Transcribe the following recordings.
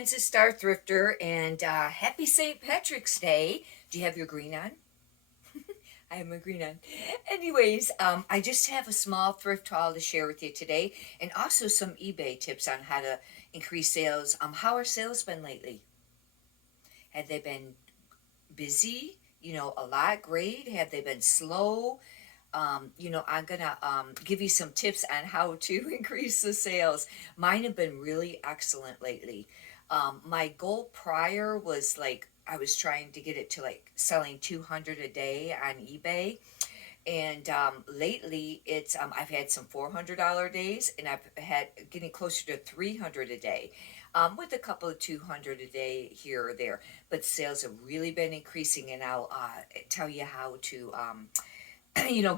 friends, it's Star Thrifter, and happy St. Patrick's Day. Do you have your green on? I have my green on. Anyways, I just have a small thrift haul to share with you today, and also some eBay tips on how to increase sales. How are sales been lately? Have they been busy? A lot great? Have they been slow? I'm gonna give you some tips on how to increase the sales. Mine have been really excellent lately. My goal prior was like I was trying to get it to like selling 200 a day on eBay, and lately it's I've had some $400 days, and I've had getting closer to 300 a day, with a couple of 200 a day here or there. But sales have really been increasing, and I'll tell you how to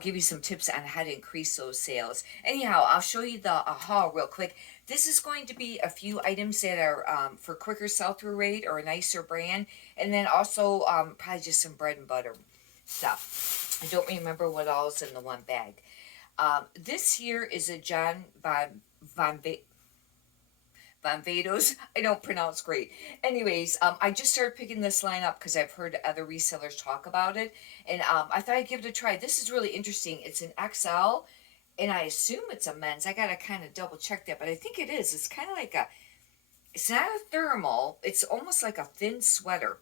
give you some tips on how to increase those sales. Anyhow, I'll show you the haul real quick. This is going to be a few items that are for quicker sell-through rate or a nicer brand, and then also probably just some bread and butter stuff. I don't remember what all is in the one bag. This here is a John Von Vados. I don't pronounce great. Anyways, I just started picking this line up because I've heard other resellers talk about it, and I thought I'd give it a try. This is really interesting. It's an XL, and I assume it's a men's. I gotta kind of double check that, but I think it is. It's kind of like it's not a thermal. It's almost like a thin sweater.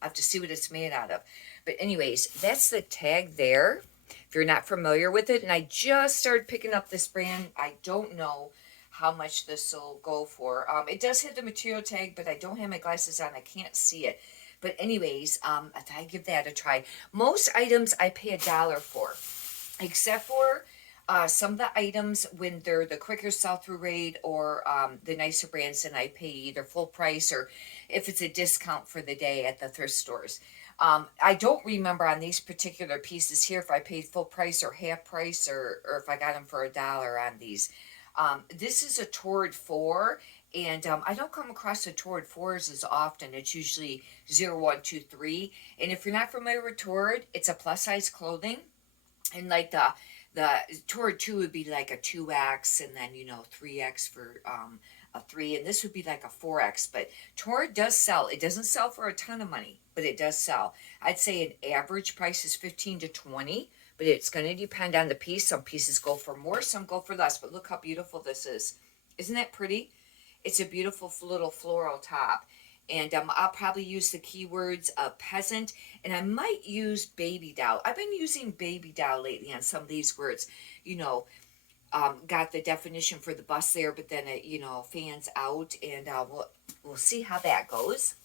I have to see what it's made out of. But anyways, that's the tag there. If you're not familiar with it, and I just started picking up this brand, I don't know how much this will go for. It does have the material tag, but I don't have my glasses on. I can't see it. But anyways, I thought I'd give that a try. Most items I pay $1 for, except for some of the items when they're the quicker sell-through rate or the nicer brands, then I pay either full price or if it's a discount for the day at the thrift stores. I don't remember on these particular pieces here if I paid full price or half price or if I got them for $1 on these. This is a Tord 4, and I don't come across the Tord 4s as often. It's usually 0, 1, 2, 3. And if you're not familiar with Tord, it's a plus size clothing. And like the Tord 2 would be like a 2X, and then 3X for a 3, and this would be like a 4X. But Tord does sell. It doesn't sell for a ton of money, but it does sell. I'd say an average price is 15 to 20. But it's going to depend on the piece. Some pieces go for more, some go for less. But look how beautiful this is. Isn't that pretty? It's a beautiful little floral top. And I'll probably use the keywords peasant. And I might use baby doll. I've been using baby doll lately on some of these words. Got the definition for the bus there, but then it, fans out. And we'll see how that goes.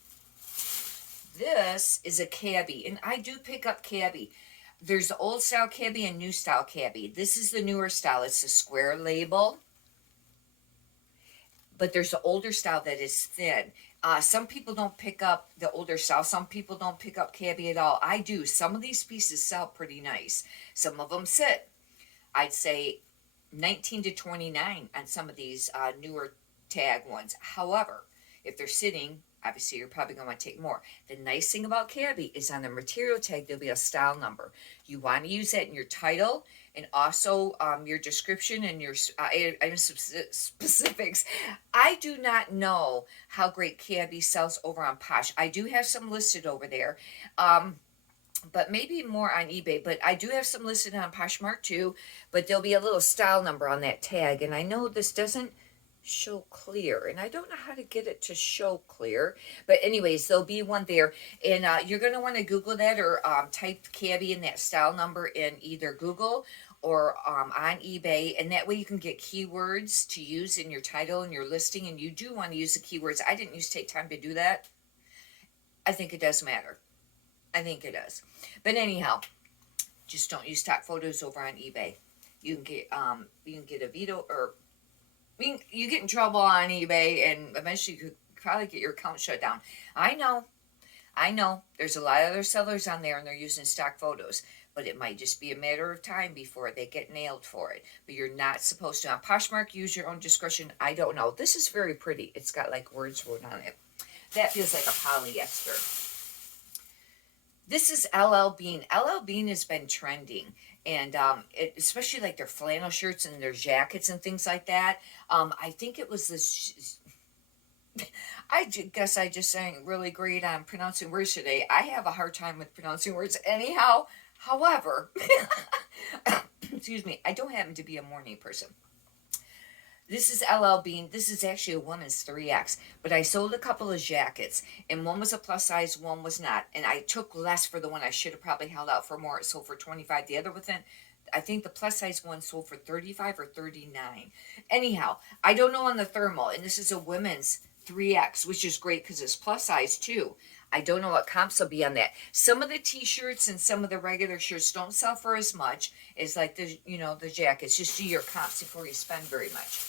This is a cabbie. And I do pick up cabbie. There's the old style cabbie and new style cabbie. This is the newer style. It's a square label. But there's the older style that is thin. Some people don't pick up the older style. Some people don't pick up cabbie at all. I do. Some of these pieces sell pretty nice. Some of them sit. I'd say 19 to 29 on some of these newer tag ones. However, if they're sitting, obviously you're probably going to want to take more. The nice thing about cabbie is on the material tag, there'll be a style number. You want to use that in your title and also your description and your item specifics. I do not know how great cabbie sells over on Posh. I do have some listed over there, but maybe more on eBay. But I do have some listed on Poshmark too, but there'll be a little style number on that tag. And I know this doesn't show clear, and I don't know how to get it to show clear, but anyways, there'll be one there, and you're going to want to Google that or type cabbie in that style number in either Google or on eBay, and that way you can get keywords to use in your title and your listing. And you do want to use the keywords. I didn't used to take time to do that. I think it does matter. I think it does. But anyhow, just don't use stock photos over on eBay. You can get a veto, or you get in trouble on eBay, and eventually you could probably get your account shut down. I know. There's a lot of other sellers on there, and they're using stock photos. But it might just be a matter of time before they get nailed for it. But you're not supposed to. On Poshmark, use your own discretion. I don't know. This is very pretty. It's got like words written on it. That feels like a polyester. This is LL Bean. LL Bean has been trending. And especially like their flannel shirts and their jackets and things like that. I think it was this Guess I just ain't really great on pronouncing words today. I have a hard time with pronouncing words anyhow. However, excuse me, I don't happen to be a morning person. This is LL Bean. This is actually a woman's 3X. But I sold a couple of jackets, and one was a plus size, one was not. And I took less for the one I should have probably held out for more. It sold for 25. The other within, I think the plus size one sold for 35 or 39. Anyhow, I don't know on the thermal, and this is a women's 3X, which is great because it's plus size too. I don't know what comps will be on that. Some of the t-shirts and some of the regular shirts don't sell for as much as like the jackets. Just do your comps before you spend very much.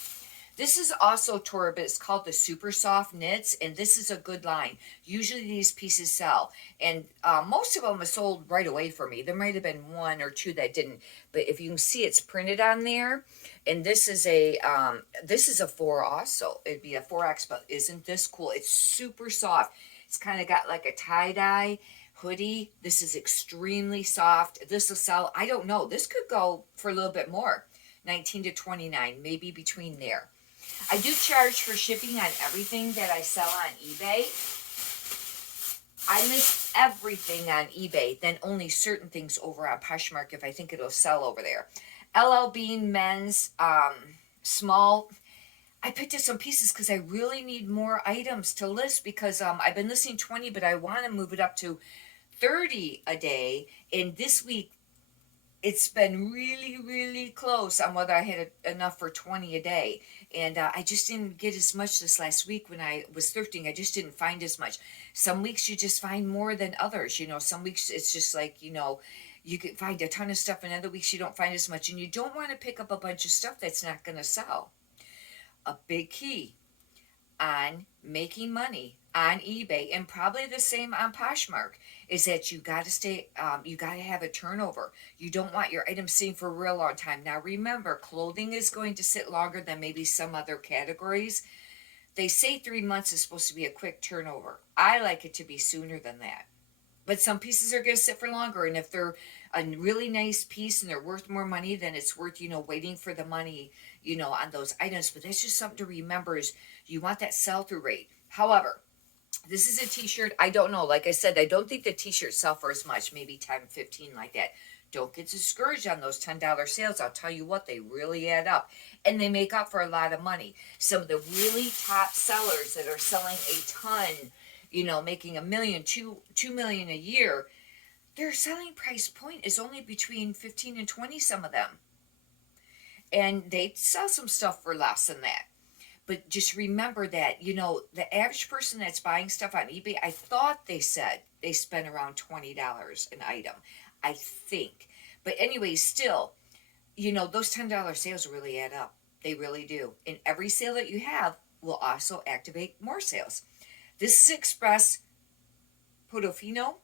This is also Torah, but it's called the Super Soft Knits, and this is a good line. Usually these pieces sell, and most of them are sold right away for me. There might have been one or two that didn't, but if you can see, it's printed on there. And this is a 4 also. It'd be a 4X, but isn't this cool? It's super soft. It's kind of got like a tie-dye hoodie. This is extremely soft. This will sell. I don't know. This could go for a little bit more. 19 to 29, maybe between there. I do charge for shipping on everything that I sell on eBay. I list everything on eBay, then only certain things over on Poshmark if I think it'll sell over there. LL Bean men's small. I picked up some pieces because I really need more items to list because I've been listing 20, but I want to move it up to 30 a day. And this week, it's been really, really close on whether I had enough for 20 a day. And I just didn't get as much this last week when I was thrifting. I just didn't find as much. Some weeks you just find more than others. Some weeks it's just like, you could find a ton of stuff, and other weeks you don't find as much. And you don't want to pick up a bunch of stuff that's not going to sell. A big key on making money on eBay, and probably the same on Poshmark, is that you got to have a turnover. You don't want your items sitting for a real long time. Now remember, clothing is going to sit longer than maybe some other categories. They say 3 months is supposed to be a quick turnover. I like it to be sooner than that. But some pieces are going to sit for longer, and if they're a really nice piece and they're worth more money, then it's worth, waiting for the money, on those items. But that's just something to remember, is you want that sell-through rate. However, this is a t-shirt. I don't know. Like I said, I don't think the t-shirts sell for as much, maybe 10, 15 like that. Don't get discouraged on those $10 sales. I'll tell you what, they really add up. And they make up for a lot of money. Some of the really top sellers that are selling a ton, making $1 million, $2 million a year, their selling price point is only between 15 and 20, some of them. And they sell some stuff for less than that. But just remember that, the average person that's buying stuff on eBay, I thought they said they spent around $20 an item. I think. But anyway, still, those $10 sales really add up. They really do. And every sale that you have will also activate more sales. This is Express Portofino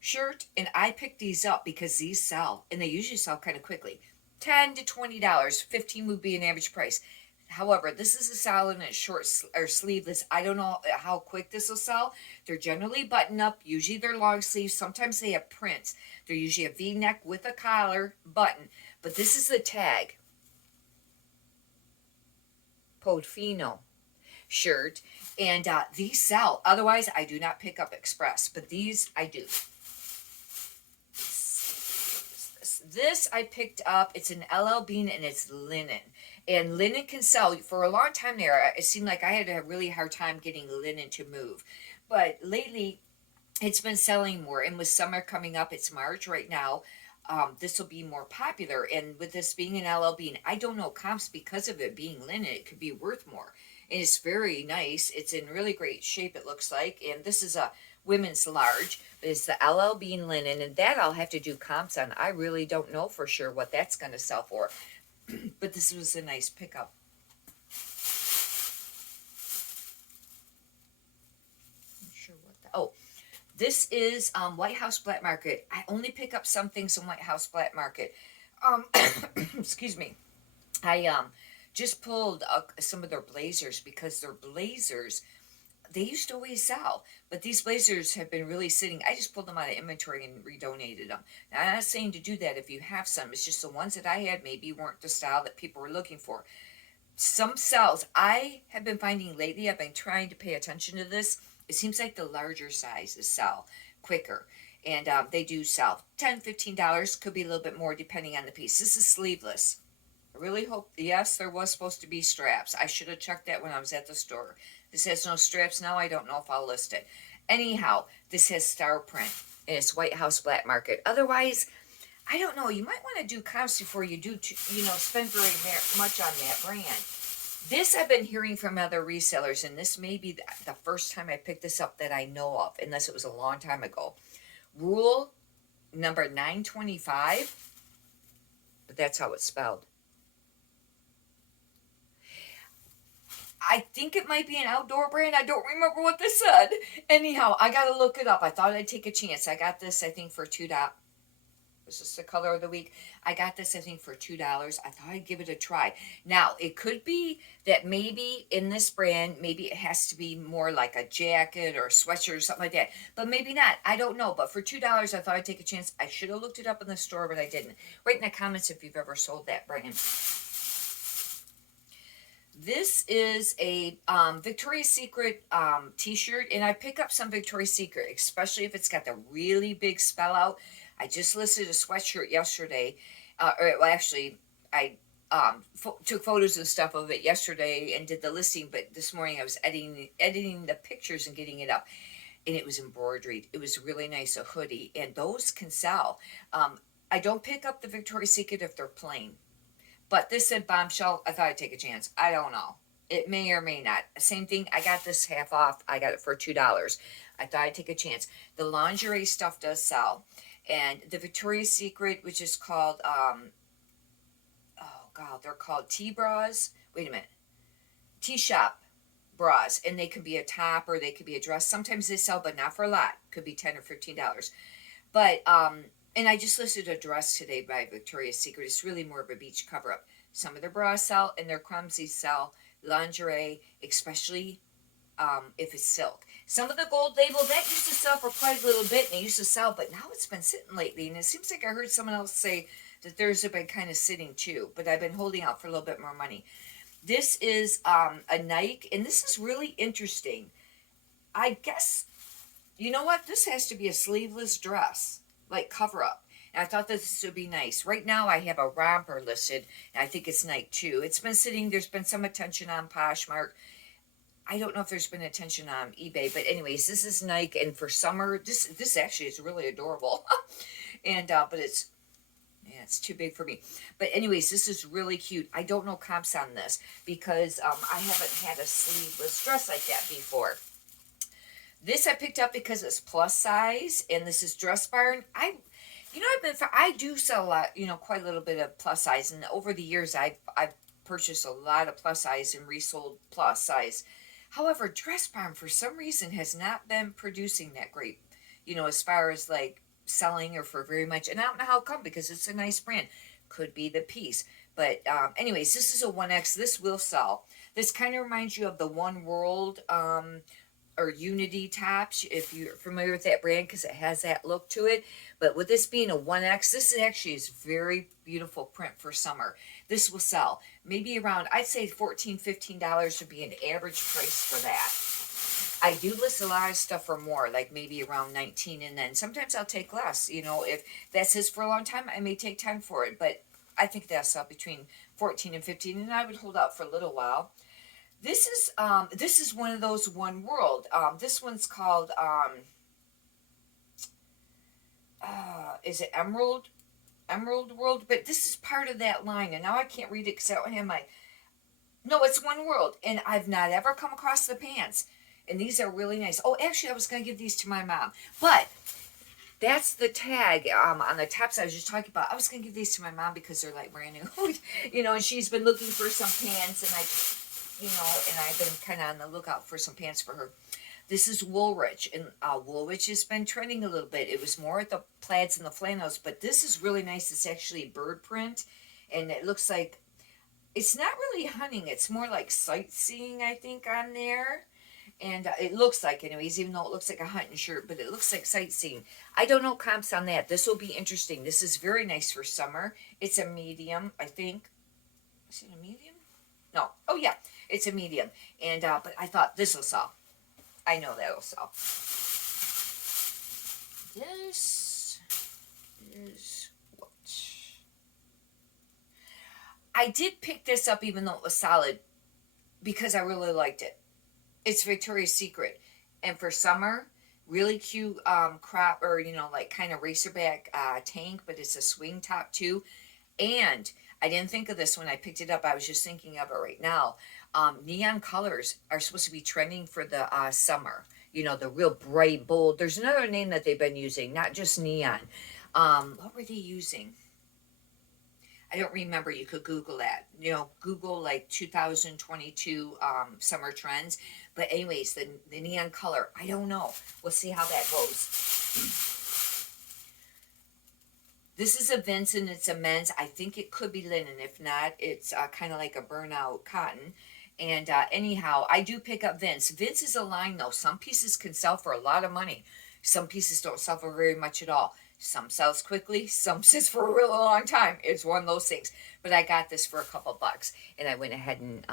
shirt, and I picked these up because these sell, and they usually sell kind of quickly. $10 to $20, 15 would be an average price. However, this is a solid and it's short or sleeveless. I don't know how quick this will sell. They're generally button up. Usually they're long sleeves. Sometimes they have prints. They're usually a V-neck with a collar button. But this is the tag. Portofino shirt. And these sell. Otherwise, I do not pick up Express. But these I do. This I picked up. It's an LL Bean and it's linen. And linen can sell. For a long time there, it seemed like I had a really hard time getting linen to move. But lately, it's been selling more. And with summer coming up, it's March right now, this will be more popular. And with this being an LL Bean, I don't know comps because of it being linen. It could be worth more. And it's very nice. It's in really great shape, it looks like. And this is a women's large. It's the LL Bean linen. And that I'll have to do comps on. I really don't know for sure what that's going to sell for. But this was a nice pickup. Not sure what this is White House Black Market. I only pick up some things in White House Black Market. Excuse me. I just pulled some of their blazers because their blazers, they used to always sell, but these blazers have been really sitting. I just pulled them out of inventory and redonated them. Now, I'm not saying to do that if you have some. It's just the ones that I had maybe weren't the style that people were looking for. some sells. I have been finding lately, I've been trying to pay attention to this. It seems like the larger sizes sell quicker. And they do sell $10, $15, could be a little bit more depending on the piece. This is sleeveless. I really hope, yes, there was supposed to be straps. I should have checked that when I was at the store. This has no straps now. I don't know if I'll list it. Anyhow, this has star print and it's White House Black Market. Otherwise, I don't know. You might want to do comps before you do, spend very much on that brand. This I've been hearing from other resellers, and this may be the first time I picked this up that I know of, unless it was a long time ago. Rule number 925, but that's how it's spelled. I think it might be an outdoor brand. I don't remember what this said. Anyhow, I got to look it up. I thought I'd take a chance. I got this, I think, for $2. This is the color of the week. I got this, I think, for $2. I thought I'd give it a try. Now, it could be that maybe in this brand, maybe it has to be more like a jacket or a sweatshirt or something like that. But maybe not. I don't know. But for $2, I thought I'd take a chance. I should have looked it up in the store, but I didn't. Write in the comments if you've ever sold that brand. This is a Victoria's Secret t-shirt, and I pick up some Victoria's Secret, especially if it's got the really big spell out. I just listed a sweatshirt yesterday, actually, I took photos and stuff of it yesterday and did the listing, but this morning I was editing the pictures and getting it up, and it was embroidered. It was really nice, a hoodie, and those can sell. I don't pick up the Victoria's Secret if they're plain. But this said bombshell. I thought I'd take a chance. I don't know. It may or may not. Same thing. I got this half off. I got it for $2. I thought I'd take a chance. The lingerie stuff does sell. And the Victoria's Secret, which is called, they're called T-bras. Wait a minute. T-shop bras. And they could be a top or they could be a dress. Sometimes they sell, but not for a lot. Could be $10 or $15. But, and I just listed a dress today by Victoria's Secret. It's really more of a beach cover-up. Some of their bras sell, and their clumsy sell. Lingerie, especially if it's silk. Some of the gold label, that used to sell for quite a little bit, and it used to sell, but now it's been sitting lately, and it seems like I heard someone else say that theirs have been kind of sitting too, but I've been holding out for a little bit more money. This is a Nike, and this is really interesting. I guess, you know what? This has to be a sleeveless dress. Like cover up. And I thought this would be nice. Right now I have a romper listed, and I think it's Nike too. It's been sitting, there's been some attention on Poshmark. I don't know if there's been attention on eBay, but anyways, this is Nike, and for summer, this actually is really adorable. And but it's too big for me. But anyways, this is really cute. I don't know comps on this because I haven't had a sleeveless dress like that before. This I picked up because it's plus size, and this is Dress Barn. I do sell a lot, quite a little bit of plus size, and over the years I've purchased a lot of plus size and resold plus size. However, Dress Barn for some reason has not been producing that great, as far as like selling or for very much, and I don't know how come because it's a nice brand. Could be the piece, but anyways, this is a 1X. This will sell. This kind of reminds you of the One World or Unity tops, if you're familiar with that brand, because it has that look to it. But with this being a 1X, this actually is very beautiful print for summer. This will sell. Maybe around, I'd say $14, $15 would be an average price for that. I do list a lot of stuff for more, like maybe around 19, and then sometimes I'll take less. If that's his for a long time, I may take time for it. But I think that's sell between 14 and 15, and I would hold out for a little while. This is one of those One World. This one's called is it Emerald World? But this is part of that line, and now I can't read it because I don't have my. No, it's One World, and I've not ever come across the pants, and these are really nice. Oh, actually, I was gonna give these to my mom, but that's the tag on the tops I was just talking about. I was gonna give these to my mom because they're like brand new, and she's been looking for some pants, and and I've been kind of on the lookout for some pants for her. This is Woolrich, and Woolrich has been trending a little bit. It was more at the plaids and the flannels, but this is really nice. It's actually bird print, and it looks like, it's not really hunting. It's more like sightseeing, I think, on there. And it looks like, anyways, even though it looks like a hunting shirt, but it looks like sightseeing. I don't know comps on that. This will be interesting. This is very nice for summer. It's a medium, I think. Is it a medium? No. Oh yeah, it's a medium. And but I thought this will sell. I know that'll sell. This is what I did pick this up, even though it was solid, because I really liked it. It's Victoria's Secret, and for summer, really cute crop, or like kind of racerback tank, but it's a swing top too. And I didn't think of this when I picked it up. I was just thinking of it right now. Neon colors are supposed to be trending for the summer. The real bright, bold. There's another name that they've been using, not just neon. What were they using? I don't remember. You could Google that. Google like 2022 summer trends. But anyways, the neon color, I don't know. We'll see how that goes. This is a Vince and it's a men's. I think it could be linen. If not, it's kind of like a burnout cotton. And anyhow, I do pick up Vince. Vince is a line though. Some pieces can sell for a lot of money. Some pieces don't sell for very much at all. Some sells quickly. Some sits for a really long time. It's one of those things. But I got this for a couple bucks. And I went ahead and,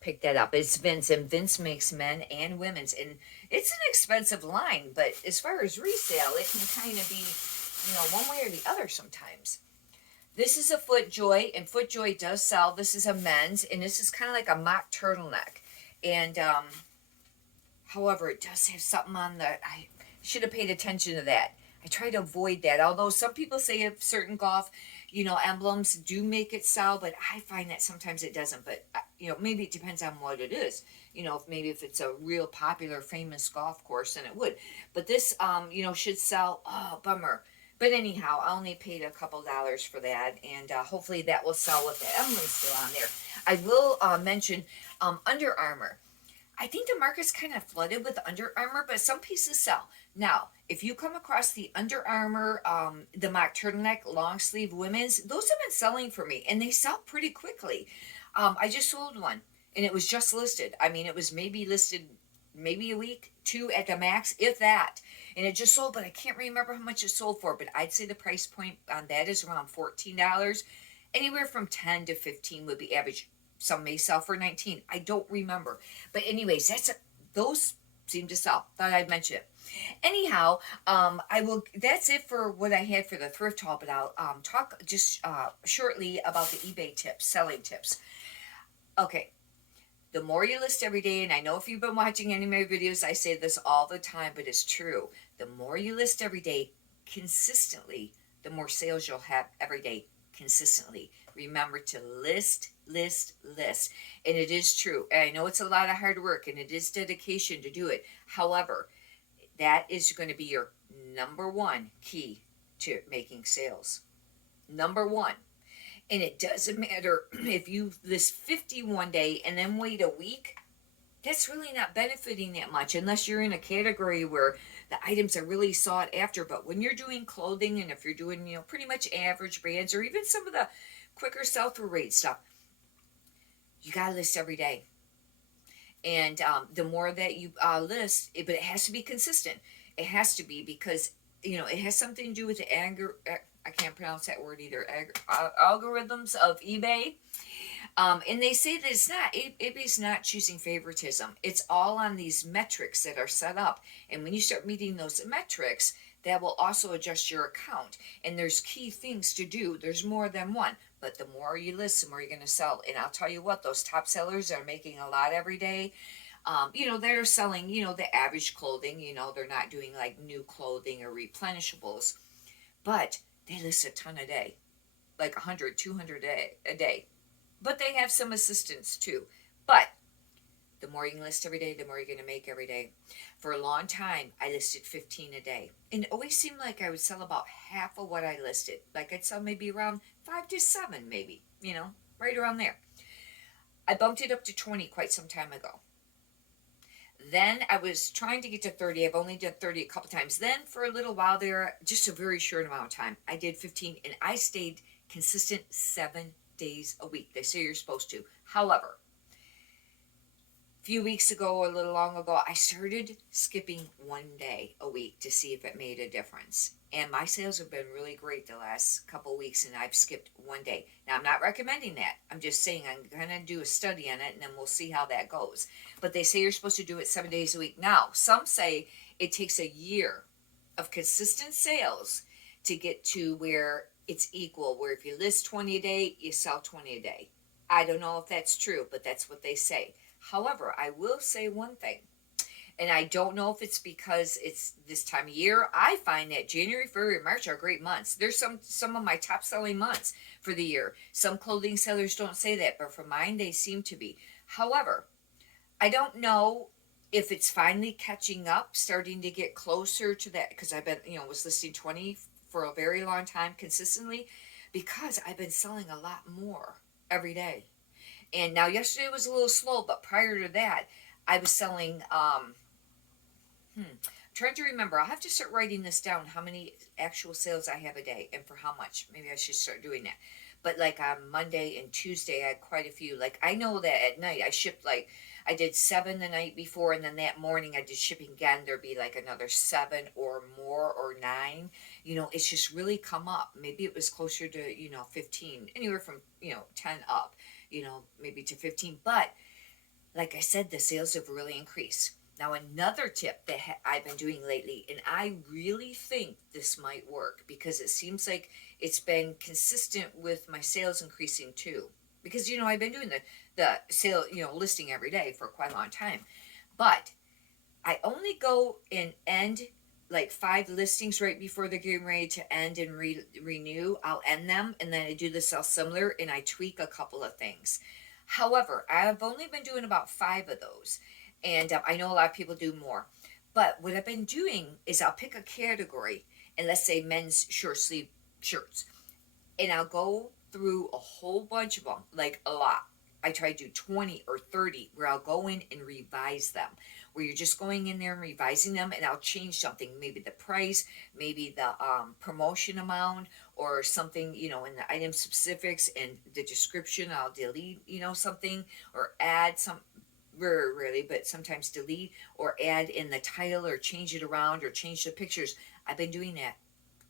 picked that up. It's Vince. And Vince makes men and women's. And it's an expensive line. But as far as resale, it can kind of be one way or the other sometimes. This is a FootJoy, and FootJoy does sell. This is a men's, and this is kind of like a mock turtleneck. And, however, it does have something on the, I should have paid attention to that. I try to avoid that, although some people say if certain golf, emblems do make it sell, but I find that sometimes it doesn't. But, maybe it depends on what it is. If it's a real popular, famous golf course, then it would. But this, should sell. Oh, bummer. But anyhow, I only paid a couple dollars for that, and hopefully that will sell with the emblems still on there. I will mention Under Armour. I think the market's kind of flooded with Under Armour, but some pieces sell. Now, if you come across the Under Armour, the mock turtleneck long sleeve women's, those have been selling for me, and they sell pretty quickly. I just sold one, and it was just listed. I mean, it was maybe listed maybe a week, 2 at the max, if that. And it just sold, but I can't remember how much it sold for. But I'd say the price point on that is around $14. Anywhere from 10 to 15 would be average. Some may sell for 19. I don't remember. But anyways, those seem to sell. Thought I'd mention it. Anyhow, that's it for what I had for the thrift haul. But I'll talk just shortly about the eBay tips, selling tips. Okay. The more you list every day, and I know if you've been watching any of my videos, I say this all the time, but it's true. The more you list every day consistently, the more sales you'll have every day consistently. Remember to list, list, list. And it is true. And I know it's a lot of hard work, and it is dedication to do it. However, that is going to be your number one key to making sales. Number one. And it doesn't matter if you list 50 one day and then wait a week. That's really not benefiting that much unless you're in a category where the items are really sought after. But when you're doing clothing, and if you're doing, pretty much average brands or even some of the quicker sell-through rate stuff, you got to list every day. And the more that you list, but it has to be consistent. It has to be because, it has something to do with the I can't pronounce that word either. Algorithms of eBay. And they say that eBay's not choosing favoritism. It's all on these metrics that are set up. And when you start meeting those metrics, that will also adjust your account. And there's key things to do. There's more than one. But the more you list, the more you're going to sell. And I'll tell you what, those top sellers are making a lot every day. They're selling, the average clothing. They're not doing like new clothing or replenishables. But they list a ton a day, like 100, 200 a day. But they have some assistance too. But the more you can list every day, the more you're going to make every day. For a long time, I listed 15 a day. And it always seemed like I would sell about half of what I listed. Like I'd sell maybe around 5 to 7 maybe, right around there. I bumped it up to 20 quite some time ago. Then I was trying to get to 30. I've only done 30 a couple times. Then for a little while there, just a very short amount of time, I did 15, and I stayed consistent 7 days a week. They say you're supposed to. However, few weeks ago or a little long ago, I started skipping one day a week to see if it made a difference. And my sales have been really great the last couple weeks, and I've skipped one day. Now, I'm not recommending that. I'm just saying I'm going to do a study on it, and then we'll see how that goes. But they say you're supposed to do it 7 days a week. Now, some say it takes a year of consistent sales to get to where it's equal, where if you list 20 a day, you sell 20 a day. I don't know if that's true, but that's what they say. However, I will say one thing, and I don't know if it's because it's this time of year. I find that January, February, March are great months. There's some of my top selling months for the year. Some clothing sellers don't say that, but for mine, they seem to be. However, I don't know if it's finally catching up, starting to get closer to that, because I've been, was listing 20 for a very long time consistently, because I've been selling a lot more every day. And now yesterday was a little slow, but prior to that, I was selling, I'm trying to remember. I'll have to start writing this down, how many actual sales I have a day and for how much. Maybe I should start doing that. But like on Monday and Tuesday, I had quite a few. Like I know that at night I shipped like, I did 7 the night before, and then that morning I did shipping again. There'd be like another 7 or more or 9. It's just really come up. Maybe it was closer to, 15, anywhere from, 10 up, maybe to 15. But like I said, the sales have really increased. Now, another tip that I've been doing lately, and I really think this might work because it seems like it's been consistent with my sales increasing too. Because, I've been doing the sale, listing every day for quite a long time. But I only go and end like 5 listings right before they're getting ready to end and renew. I'll end them, and then I do the sell similar, and I tweak a couple of things. However, I've only been doing about 5 of those, and I know a lot of people do more. But what I've been doing is I'll pick a category, and let's say men's short sleeve shirts, and I'll go through a whole bunch of them, like a lot. I try to do 20 or 30 where I'll go in and revise them, where you're just going in there and revising them, and I'll change something, maybe the price, maybe the promotion amount, or something, in the item specifics and the description. I'll delete, something, or add some, very rarely, but sometimes delete or add in the title or change it around or change the pictures. I've been doing that,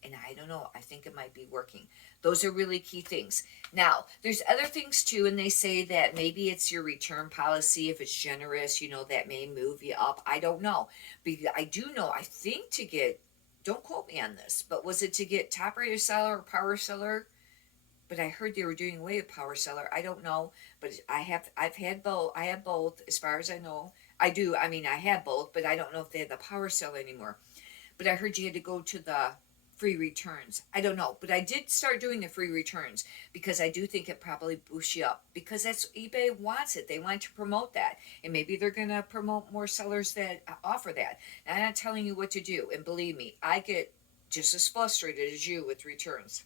and I don't know, I think it might be working. Those are really key things. Now, there's other things too, and they say that maybe it's your return policy. If it's generous, that may move you up. I don't know. Because I do know, I think to get, don't quote me on this, but was it to get top rated seller or power seller? But I heard they were doing away with power seller. I don't know, but I've had both. I have both, as far as I know. I do. I mean, I have both, but I don't know if they have the power seller anymore. But I heard you had to go to the free returns. I don't know, but I did start doing the free returns because I do think it probably boosts you up, because that's eBay wants it. They want to promote that, and maybe they're going to promote more sellers that offer that. And I'm not telling you what to do, and believe me, I get just as frustrated as you with returns,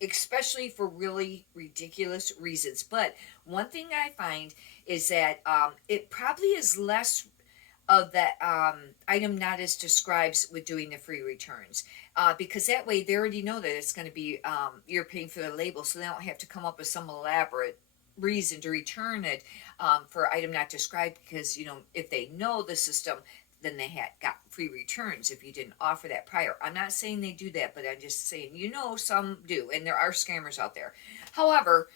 especially for really ridiculous reasons. But one thing I find is that it probably is less of that item not as described with doing the free returns, because that way they already know that it's going to be, you're paying for the label, so they don't have to come up with some elaborate reason to return it for item not described, because if they know the system, then they got free returns if you didn't offer that prior. I'm not saying they do that, but I'm just saying some do, and there are scammers out there. However,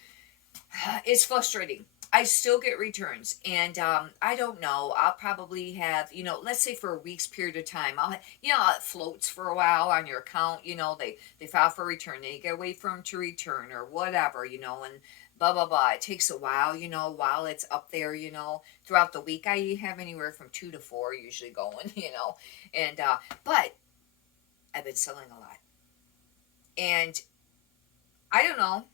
it's frustrating. I still get returns, and I don't know. I'll probably have, let's say for a week's period of time, it floats for a while on your account. They file for return, they get wait for them to return or whatever, and blah blah blah. It takes a while, while it's up there. Throughout the week, I have anywhere from 2 to 4 usually going, and but I've been selling a lot, and I don't know.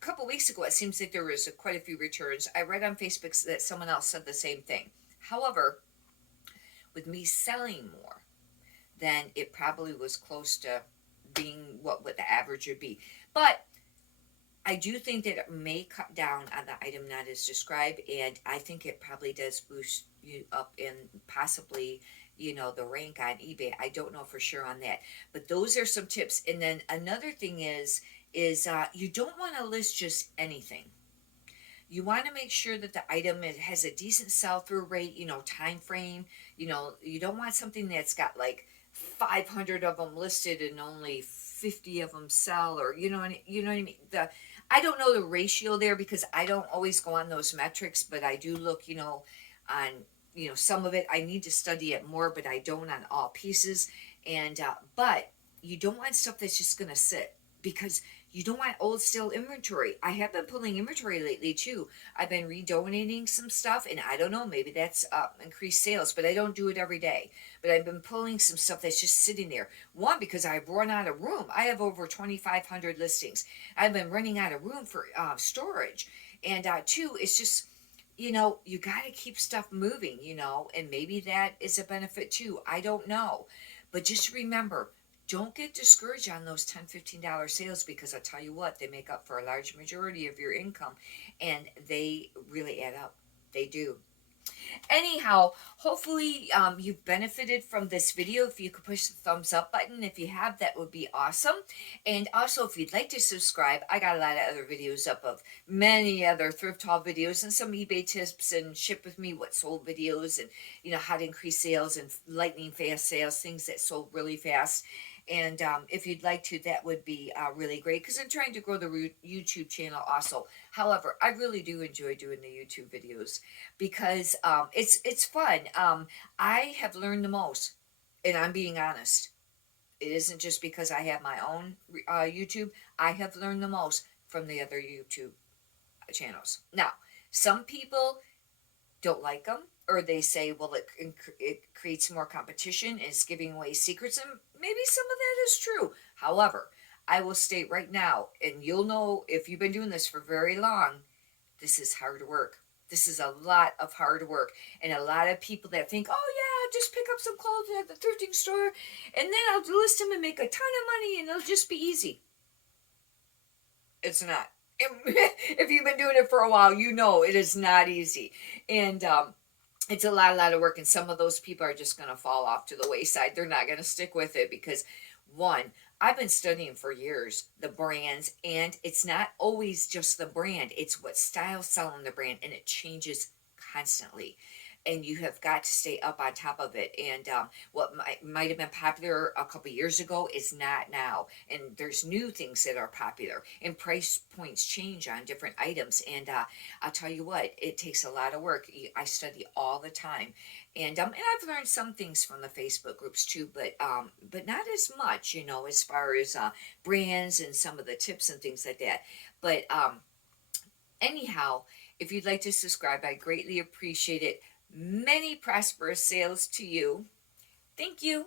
Couple weeks ago, it seems like there was quite a few returns. I read on Facebook that someone else said the same thing. However, with me selling more, then it probably was close to being what the average would be. But I do think that it may cut down on the item not as described, and I think it probably does boost you up in possibly, the rank on eBay. I don't know for sure on that. But those are some tips. And then another thing is you don't want to list just anything. you want to make sure that the item has a decent sell-through rate, time frame. You don't want something that's got like 500 of them listed and only 50 of them sell, or you know what I mean. I don't know the ratio there because I don't always go on those metrics, but I do look, on some of it. I need to study it more, but I don't on all pieces. And but you don't want stuff that's just gonna sit, because you don't want old stale inventory. I have been pulling inventory lately too. I've been redonating some stuff, and I don't know, maybe that's increased sales, but I don't do it every day. But I've been pulling some stuff that's just sitting there. One, because I've run out of room. I have over 2,500 listings. I've been running out of room for storage. And two, it's just, you got to keep stuff moving, and maybe that is a benefit too. I don't know. But just remember, don't get discouraged on those $10, $15 sales, because I'll tell you what, they make up for a large majority of your income, and they really add up. They do. Anyhow, hopefully you've benefited from this video. If you could push the thumbs up button, if you have, that would be awesome. And also, if you'd like to subscribe, I got a lot of other videos up of many other thrift haul videos and some eBay tips and ship with me what sold videos, and how to increase sales and lightning fast sales, things that sold really fast. And if you'd like to, that would be really great, because I'm trying to grow the YouTube channel also. However, I really do enjoy doing the YouTube videos because it's fun. I have learned the most, and I'm being honest. It isn't just because I have my own YouTube. I have learned the most from the other YouTube channels. Now, some people don't like them, or they say, well, it creates more competition and it's giving away secrets, and maybe some of that is true. However, I will state right now, and you'll know if you've been doing this for very long, this is hard work. This is a lot of hard work. And a lot of people that think, oh yeah, just pick up some clothes at the thrifting store and then I'll list them and make a ton of money and it'll just be easy. It's not. If you've been doing it for a while, it is not easy. And it's a lot of work, and some of those people are just going to fall off to the wayside. They're not going to stick with it because, one, I've been studying for years the brands, and it's not always just the brand. It's what style's selling the brand, and it changes constantly. And you have got to stay up on top of it. And what might have been popular a couple years ago is not now. And there's new things that are popular. And price points change on different items. And I'll tell you what, it takes a lot of work. I study all the time. And I've learned some things from the Facebook groups too, but not as much, as far as brands and some of the tips and things like that. But anyhow, if you'd like to subscribe, I greatly appreciate it. Many prosperous sales to you. Thank you.